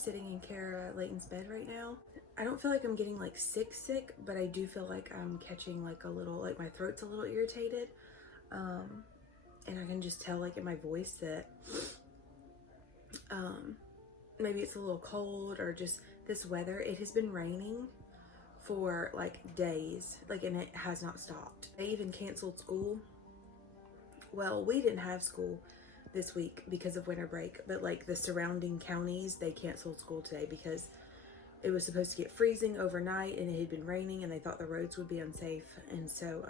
sitting in Kara Layton's bed right now. I don't feel like I'm getting like sick, but I do feel like I'm catching like a little, like my throat's a little irritated. And I can just tell like in my voice that maybe it's a little cold or just this weather. It has been raining for like days, like, and it has not stopped. They even canceled school. Well, we didn't have school this week because of winter break, but like the surrounding counties, they canceled school today because it was supposed to get freezing overnight and it had been raining and they thought the roads would be unsafe. And so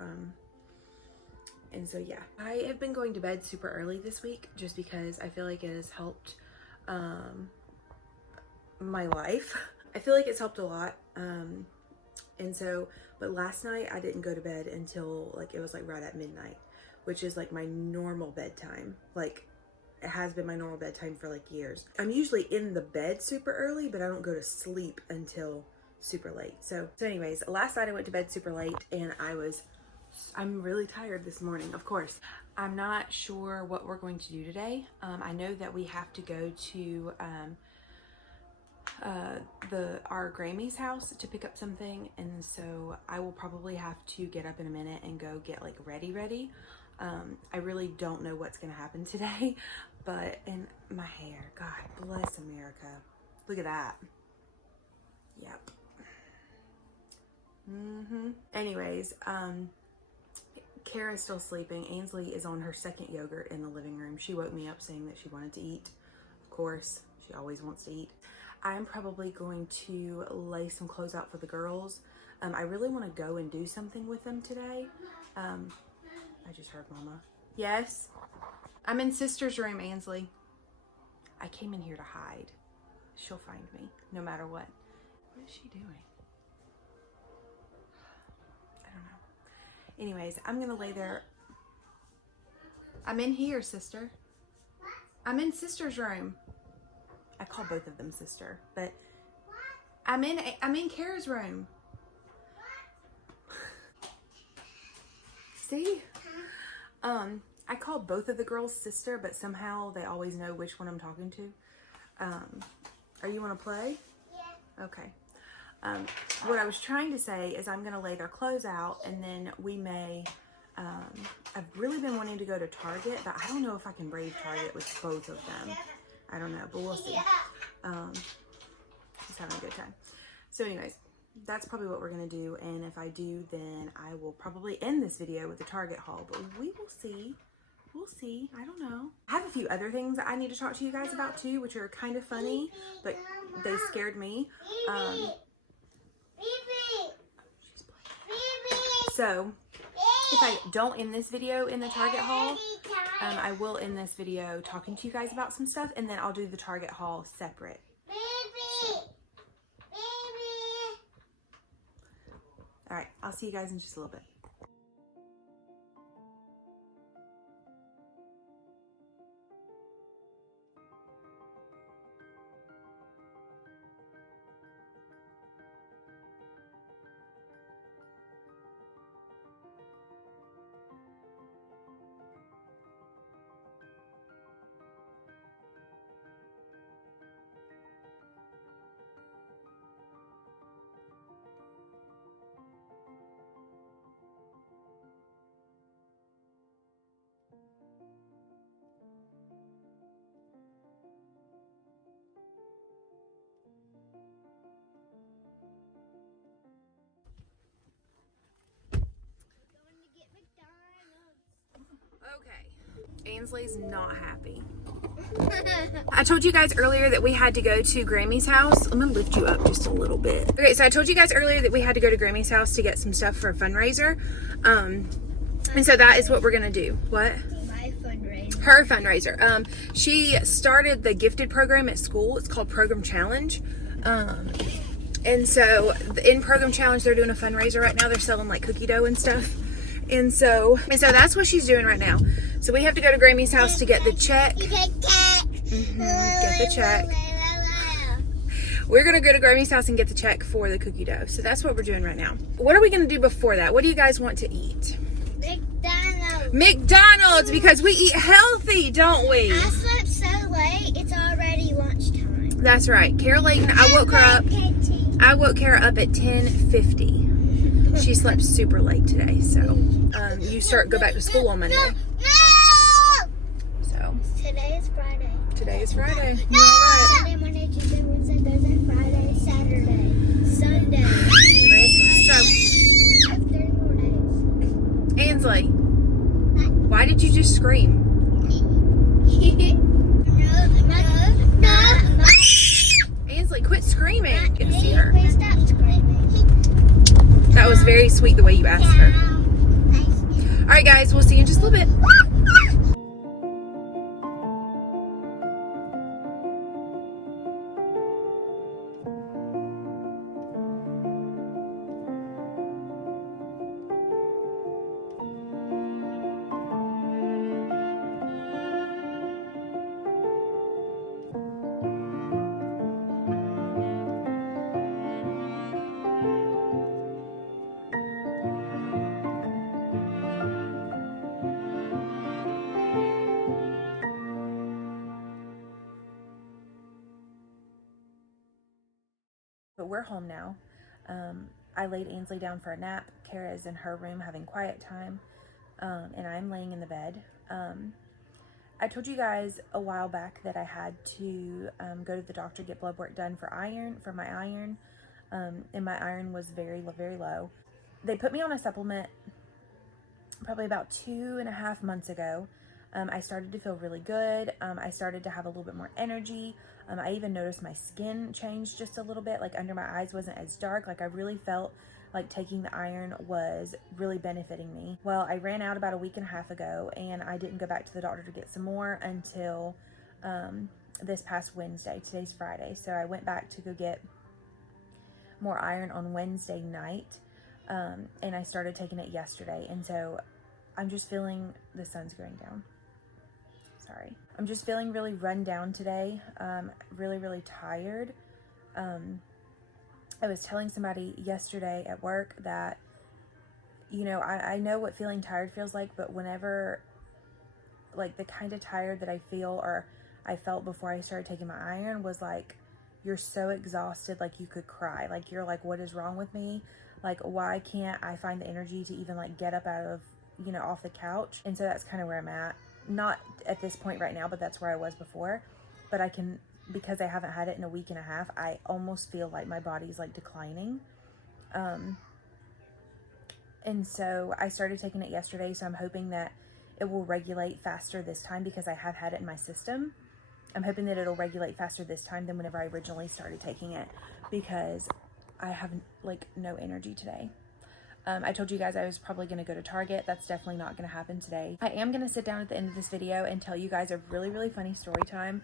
yeah, I have been going to bed super early this week just because I feel like it has helped my life. I feel like it's helped a lot. And so, but last night I didn't go to bed until like, it was like right at midnight, which is like my normal bedtime. Like, it has been my normal bedtime for like years. I'm usually in the bed super early, but I don't go to sleep until super late. So anyways, last night I went to bed super late and I'm really tired this morning, of course. I'm not sure what we're going to do today. I know that we have to go to our Grammy's house to pick up something, and so I will probably have to get up in a minute and go get like ready. I really don't know what's gonna happen today, and my hair, God bless America. Look at that. Yep. Anyways, Kara's still sleeping. Ainsley is on her second yogurt in the living room. She woke me up saying that she wanted to eat. Of course, she always wants to eat. I'm probably going to lay some clothes out for the girls. I really want to go and do something with them today. I just heard Mama. Yes? I'm in sister's room, Ainsley. I came in here to hide. She'll find me, no matter what. What is she doing? I don't know. Anyways, I'm gonna lay there. I'm in here, sister. I'm in sister's room. I call both of them sister, but I'm in Kara's room. See? I call both of the girls sister, but somehow they always know which one I'm talking to. Are you want to play? Yeah. Okay. What I was trying to say is I'm going to lay their clothes out, and then we may, I've really been wanting to go to Target, but I don't know if I can brave Target with both of them. I don't know, but we'll see. Just having a good time. So anyways, that's probably what we're going to do. And if I do, then I will probably end this video with the Target haul, but we will see. We'll see. I don't know. I have a few other things that I need to talk to you guys about too, which are kind of funny, but they scared me. So if I don't end this video in the Target haul, I will end this video talking to you guys about some stuff, and then I'll do the Target haul separate. All right, I'll see you guys in just a little bit. Okay, Ainsley's not happy. I told you guys earlier that we had to go to Grammy's house. I'm gonna lift you up just a little bit. Okay, so I told you guys earlier that we had to go to Grammy's house to get some stuff for a fundraiser. And so that is what we're gonna do. What? My fundraiser. Her fundraiser. She started the gifted program at school. It's called Program Challenge. And so in Program Challenge, they're doing a fundraiser right now. They're selling like cookie dough and stuff. And so that's what she's doing right now. So we have to go to Grammy's house to get the check. Get the check. We're going to go to Grammy's house and get the check for the cookie dough. So that's what we're doing right now. What are we going to do before that? What do you guys want to eat? McDonald's, because we eat healthy, don't we? I slept so late, it's already lunchtime. That's right. Kara Layton, I woke her up at 10:50. She slept super late today, so you go back to school on Monday. So Today is Friday. Today is Friday. You're all right. Sunday, Monday, Tuesday, Wednesday, Thursday, Friday, Saturday, Sunday. Anyways, so 30 more days. Ainsley, why did you just scream? No. Ainsley, quit screaming. You can see her. Please stop screaming. That was very sweet the way you asked her. All right, guys, we'll see you in just a little bit. But we're home now. I laid Ainsley down for a nap. Kara is in her room having quiet time, and I'm laying in the bed. I told you guys a while back that I had to go to the doctor, get blood work done for my iron, and my iron was very, very low. They put me on a supplement probably about 2.5 months ago. I started to feel really good. I started to have a little bit more energy. I even noticed my skin changed just a little bit, like under my eyes wasn't as dark. Like I really felt like taking the iron was really benefiting me. Well, I ran out about 1.5 weeks ago, and I didn't go back to the doctor to get some more until this past Wednesday. Today's Friday. So I went back to go get more iron on Wednesday night, and I started taking it yesterday. And so I'm just feeling, the sun's going down. Sorry. I'm just feeling really run down today. Really, really tired. I was telling somebody yesterday at work that, you know, I know what feeling tired feels like, but whenever, like the kind of tired that I feel, or I felt before I started taking my iron, was like, you're so exhausted, like you could cry. Like you're like, what is wrong with me? Like, why can't I find the energy to even like get up out of, you know, off the couch? And so that's kind of where I'm at. Not at this point right now, but that's where I was before. But I can, because I haven't had it in 1.5 weeks, I almost feel like my body's like declining. And so I started taking it yesterday, so I'm hoping that it will regulate faster this time, because I have had it in my system. I'm hoping that it'll regulate faster this time than whenever I originally started taking it, because I have like no energy today. I told you guys I was probably going to go to Target. That's definitely not going to happen today. I am going to sit down at the end of this video and tell you guys a really, really funny story time.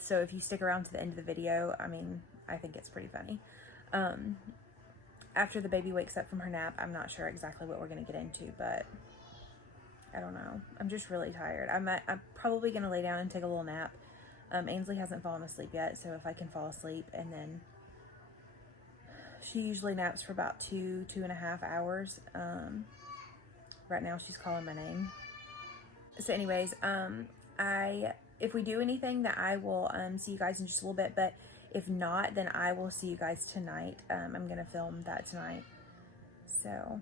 So if you stick around to the end of the video, I mean, I think it's pretty funny. After the baby wakes up from her nap, I'm not sure exactly what we're going to get into, but I don't know. I'm just really tired. I'm probably going to lay down and take a little nap. Ainsley hasn't fallen asleep yet, so if I can fall asleep, and then she usually naps for about 2.5 hours. Right now she's calling my name. So anyways, if we do anything, that I will see you guys in just a little bit, but if not, then I will see you guys tonight. I'm gonna film that tonight. So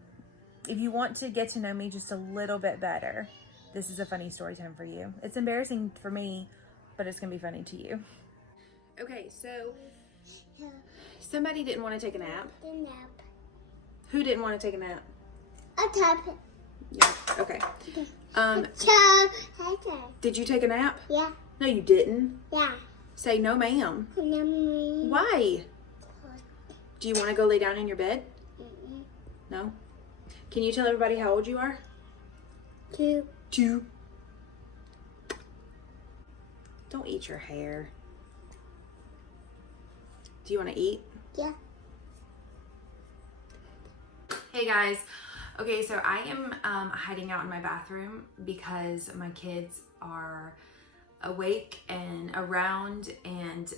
if you want to get to know me just a little bit better, this is a funny story time for you. It's embarrassing for me, but it's gonna be funny to you. Okay, so somebody didn't want to take a nap. The nap. Who didn't want to take a nap? A tap. Yeah, okay. Did you take a nap? Yeah. No, you didn't. Yeah. Say no, ma'am. No. Why? Do you want to go lay down in your bed? No? Can you tell everybody how old you are? 2. Don't eat your hair. Do you want to eat? Yeah. Hey guys. Okay, so I am hiding out in my bathroom because my kids are awake and around and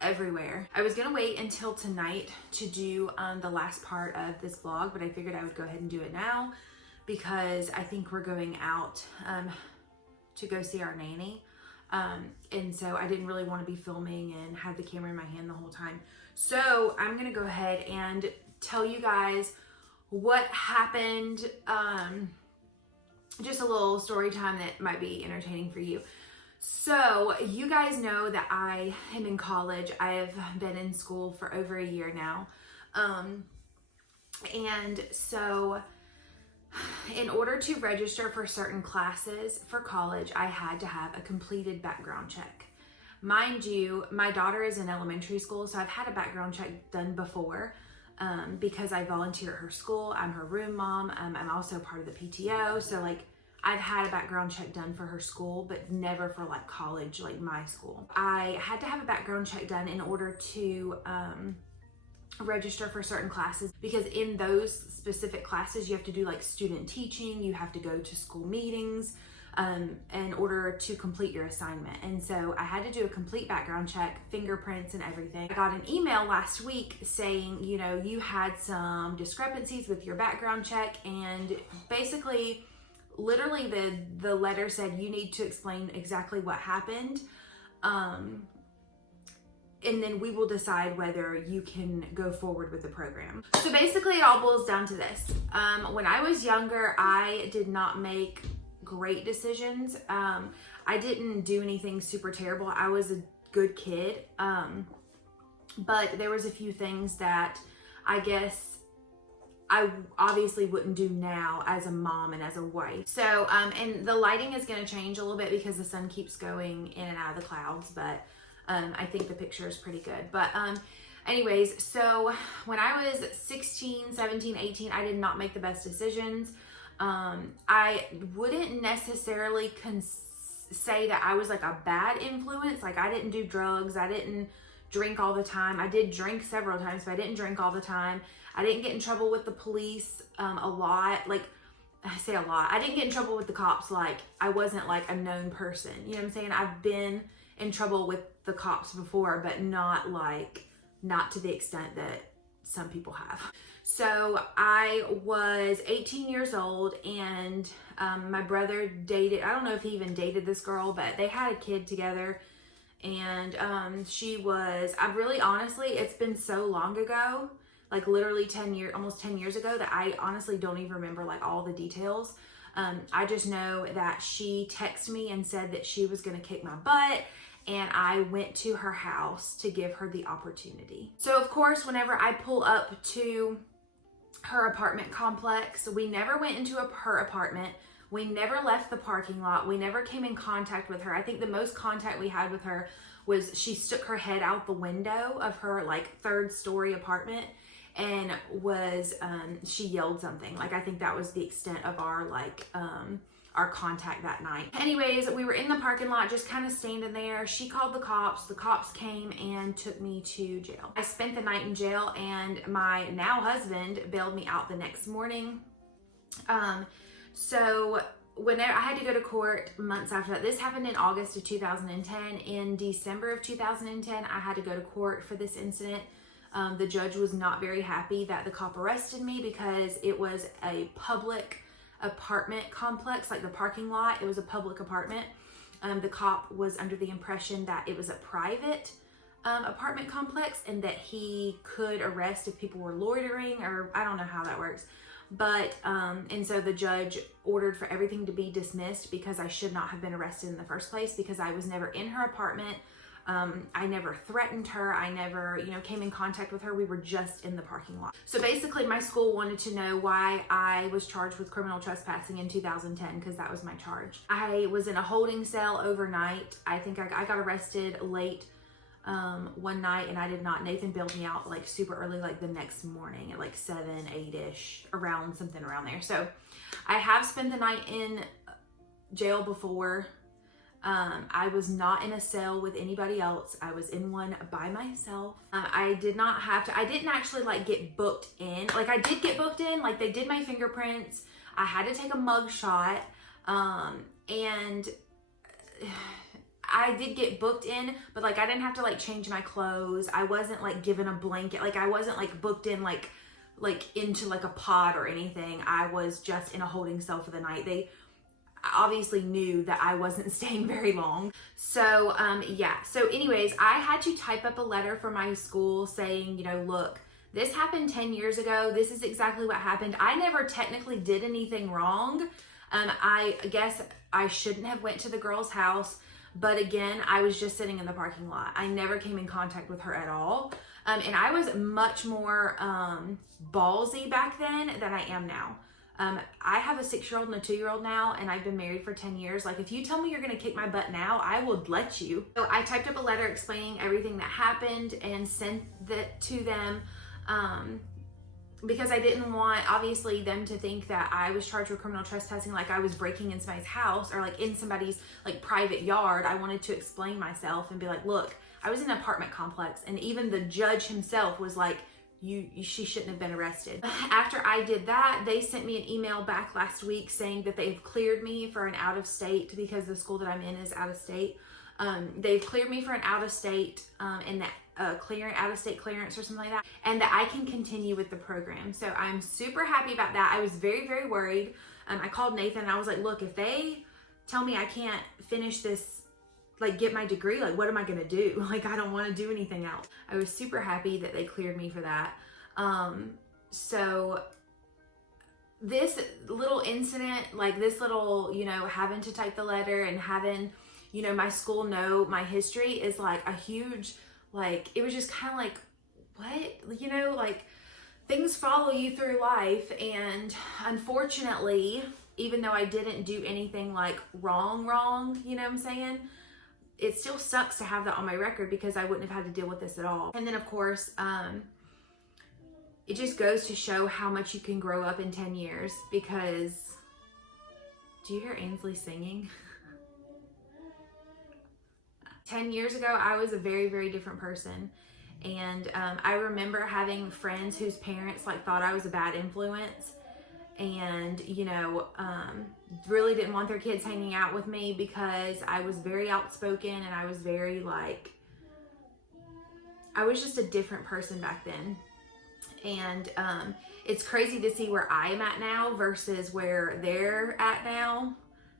everywhere. I was gonna wait until tonight to do the last part of this vlog, but I figured I would go ahead and do it now because I think we're going out to go see our nanny. And so I didn't really want to be filming and had the camera in my hand the whole time. So I'm going to go ahead and tell you guys what happened. Just a little story time that might be entertaining for you. So you guys know that I am in college. I have been in school for over a year now. And so in order to register for certain classes for college, I had to have a completed background check. Mind you, my daughter is in elementary school, so I've had a background check done before because I volunteer at her school. I'm her room mom. I'm also part of the PTO. So like I've had a background check done for her school, but never for like college, like my school. I had to have a background check done in order to register for certain classes, because in those specific classes you have to do like student teaching, you have to go to school meetings in order to complete your assignment. And so I had to do a complete background check, fingerprints and everything. I got an email last week saying, you know, you had some discrepancies with your background check, and basically literally the letter said you need to explain exactly what happened, and then we will decide whether you can go forward with the program. So basically it all boils down to this. When I was younger, I did not make great decisions. I didn't do anything super terrible. I was a good kid, but there was a few things that I guess I obviously wouldn't do now as a mom and as a wife. So, and the lighting is gonna change a little bit because the sun keeps going in and out of the clouds, but I think the picture is pretty good. But anyways, so when I was 16, 17, 18, I did not make the best decisions. I wouldn't necessarily say that I was like a bad influence. Like I didn't do drugs. I didn't drink all the time. I did drink several times, but I didn't drink all the time. I didn't get in trouble with the police a lot. Like I say a lot. I didn't get in trouble with the cops. Like I wasn't like a known person. You know what I'm saying? I've been in trouble with the cops before, but not to the extent that some people have. So I was 18 years old, and my brother dated, I don't know if he even dated this girl, but they had a kid together. And she was, I really honestly, it's been so long ago, like literally 10 years, almost 10 years ago, that I honestly don't even remember like all the details. I just know that she texted me and said that she was gonna kick my butt, and I went to her house to give her the opportunity. So of course, whenever I pull up to her apartment complex, we never went into her apartment. We never left the parking lot. We never came in contact with her. I think the most contact we had with her was she stuck her head out the window of her like 3rd story apartment and was, she yelled something. Like, I think that was the extent of our our contact that night. Anyways, we were in the parking lot just kind of standing there. She called the cops. The cops came and took me to jail. I spent the night in jail, and my now husband bailed me out the next morning. So whenever I had to go to court months after that, this happened in August of 2010. In December of 2010, I had to go to court for this incident. The judge was not very happy that the cop arrested me because it was a public apartment complex, like the parking lot. It was a public apartment. The cop was under the impression that it was a private apartment complex, and that he could arrest if people were loitering, or I don't know how that works. But, and so the judge ordered for everything to be dismissed because I should not have been arrested in the first place, because I was never in her apartment. I never threatened her. I never, came in contact with her. We were just in the parking lot. So basically my school wanted to know why I was charged with criminal trespassing in 2010, because that was my charge. I was in a holding cell overnight. I think I got arrested late one night, and I did not. Nathan bailed me out like super early, like the next morning at like 7, 8-ish, something around there. So I have spent the night in jail before. I was not in a cell with anybody else. I was in one by myself. I didn't actually like get booked in. Like I did get booked in, like they did my fingerprints. I had to take a mug shot. And I did get booked in, but like I didn't have to like change my clothes. I wasn't like given a blanket. Like I wasn't like booked in like into like a pod or anything. I was just in a holding cell for the night. obviously knew that I wasn't staying very long. So yeah, so anyways, I had to type up a letter for my school saying, you know, look, this happened 10 years ago. This is exactly what happened. I never technically did anything wrong. I guess I shouldn't have went to the girl's house, but again, I was just sitting in the parking lot. I never came in contact with her at all. And I was much more ballsy back then than I am now. I have a 6-year-old and a 2-year-old now, and I've been married for 10 years. Like, if you tell me you're gonna kick my butt now, I would let you. So I typed up a letter explaining everything that happened and sent that to them because I didn't want, obviously, them to think that I was charged with criminal trespassing, like I was breaking in somebody's house or like in somebody's like private yard. I wanted to explain myself and be like, look, I was in an apartment complex, and even the judge himself was like, she shouldn't have been arrested. After I did that, they sent me an email back last week saying that they've cleared me for an out of state, because the school that I'm in is out of state. They've cleared me for an out of state and that out of state clearance or something like that, and that I can continue with the program. So I'm super happy about that. I was very, very worried. I called Nathan and I was like, look, if they tell me I can't finish this, like get my degree, like what am I gonna do? Like, I don't want to do anything else. I was super happy that they cleared me for that. So this little incident, like this little, you know, having to type the letter and having, you know, my school know my history is like a huge, like, it was just kind of like, what, you know, like things follow you through life. And unfortunately, even though I didn't do anything like wrong, you know what I'm saying? It still sucks to have that on my record, because I wouldn't have had to deal with this at all. And then of course, it just goes to show how much you can grow up in 10 years, because, do you hear Ainsley singing? 10 years ago, I was a very, very different person. And I remember having friends whose parents like thought I was a bad influence, and, you know, really didn't want their kids hanging out with me because I was very outspoken and I was very like, I was just a different person back then. And it's crazy to see where I am at now versus where they're at now,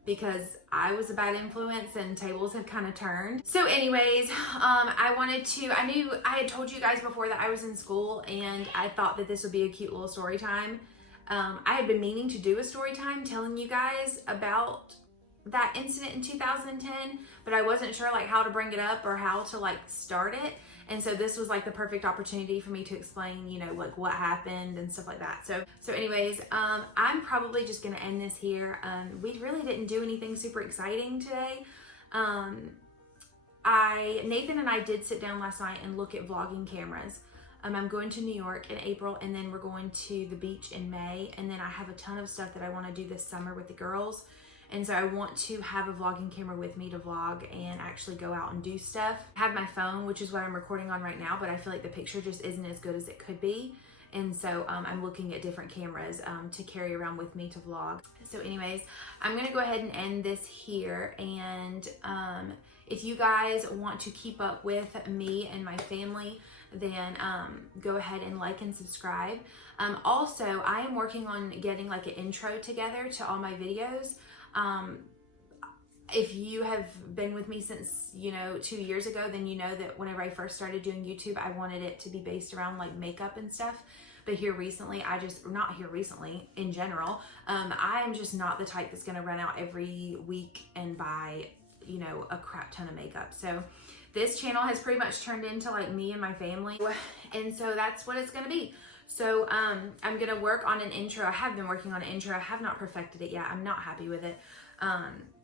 because I was a bad influence and tables have kind of turned. So anyways, I knew I had told you guys before that I was in school, and I thought that this would be a cute little story time. I had been meaning to do a story time telling you guys about that incident in 2010, but I wasn't sure like how to bring it up or how to like start it. And so this was like the perfect opportunity for me to explain, you know, like what happened and stuff like that. So anyways, I'm probably just gonna end this here. We really didn't do anything super exciting today. Nathan and I did sit down last night and look at vlogging cameras. I'm going to New York in April, and then we're going to the beach in May. And then I have a ton of stuff that I want to do this summer with the girls. And so I want to have a vlogging camera with me to vlog and actually go out and do stuff. I have my phone, which is what I'm recording on right now, but I feel like the picture just isn't as good as it could be. And so I'm looking at different cameras to carry around with me to vlog. So anyways, I'm gonna go ahead and end this here. And if you guys want to keep up with me and my family, then go ahead and like and subscribe. Also, I am working on getting like an intro together to all my videos. If you have been with me since, you know, 2 years ago, then you know that whenever I first started doing YouTube, I wanted it to be based around like makeup and stuff. But here recently, in general, I am just not the type that's gonna run out every week and buy, you know, a crap ton of makeup. So this channel has pretty much turned into like me and my family. And so that's what it's gonna be. So I'm gonna work on an intro. I have been working on an intro. I have not perfected it yet. I'm not happy with it.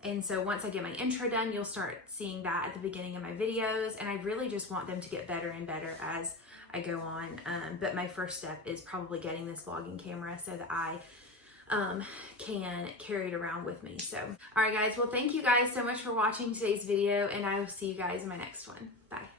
And so once I get my intro done, you'll start seeing that at the beginning of my videos. And I really just want them to get better and better as I go on. But my first step is probably getting this vlogging camera so that I can carry it around with me. So, all right guys, well, thank you guys so much for watching today's video, and I will see you guys in my next one. Bye.